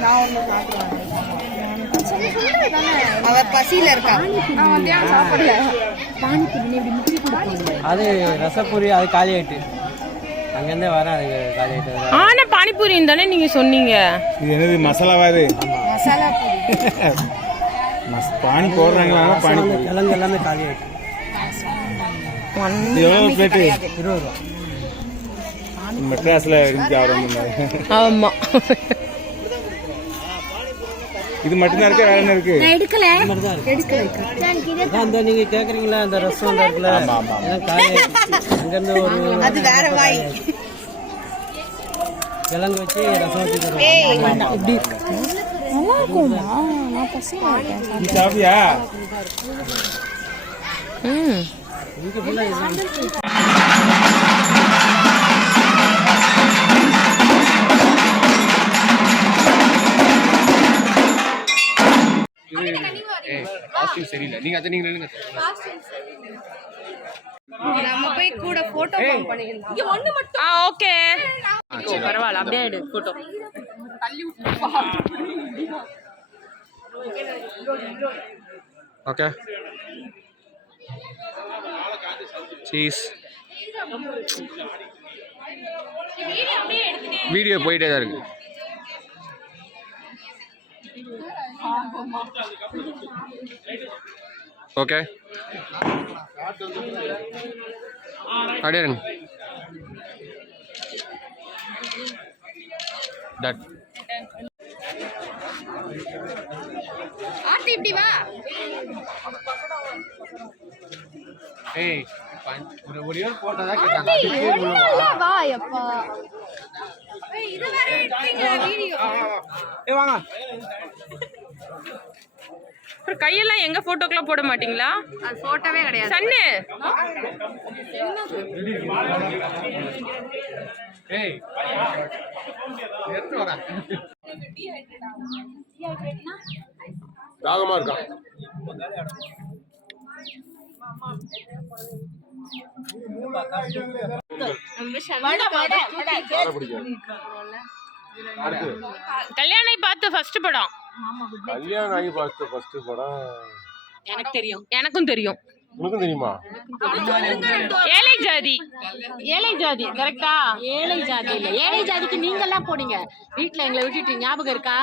நான் ஒன்று சாப்பிடுவேன் அவ பசியில இருக்கா? நான் மத்தியானம் சாப்பிடல அது ரசப்பூரி அது காலி ஆயிட்டு அங்கேருந்தே வரேன் அது காலி ஆயிட்டு ஆனா பானிபூரி தானே நீங்க சொன்னீங்க. இது என்னது மசாலாவா இது? மசாலா பானி போடுறாங்களா பானி. கிழங்கு எல்லாமே காலி ஆயிட்டு மெட்ராஸில் ஆமா இது மட்டும்தான் இருக்கு? வேற என்ன இருக்கு? தான் அந்த நீங்க கேக்குறீங்களா? அந்த ரசம் அந்த இருக்குல்ல? எல்லாம் காலி ஆயிடுச்சு அங்கேருந்து ஒரு அது வேற வாய். கிழங்கு வச்சு ரசம் வச்சு தருவாங்க. நல்லா இருக்கும்மா நான் பசியாக இருக்கேன் நீ சாப்பிட்டியா ம் இங்கே ஃபுல்லாக நம்ம போய் கூட போட்டோ பண்ணிக்கலாம் ஆ ஓகே பரவாயில்ல அப்படியே எடு போட்டோ ஓகே சீஸ் வீடியோ போயிட்டே தான் இருக்கு. ஓகே அப்படியே இருங்க. டன் ஆர்த்தி இப்படி வா. ஏய் பஞ்ச்- ஒரு ஒரே ஒரு போட்டோ தான் கேட்டாங்க. அதுக்கே இவ்வளவு வா. வா எப்பா இது வேற எடுத்தீங்க வீடியோ. அப்புறம் கையெல்லாம் எங்க போட்டோக்கெல்லாம் போட மாட்டீங்களா? அது போட்டோவே கிடையாது. சன்னு. ஏய் எடுத்து தாகமா இருக்கா? கல்யாணம் பார்த்து ஃபர்ஸ்ட் படம். கல்யாணம் ஆகி ஃபர்ஸ்ட் ஃபர்ஸ்ட் படம். எனக்கு தெரியும். எனக்கும் தெரியும். உனக்கும் தெரியுமா? ஏழை ஜாதி. ஏழை ஜாதி கரெக்டா ஏழை ஜாதி இல்ல. ஏழை ஜாதிக்கு நீங்க எல்லாம் போனீங்க. வீட்டுல எங்களை விட்டுட்டு ஞாபகம் இருக்கா?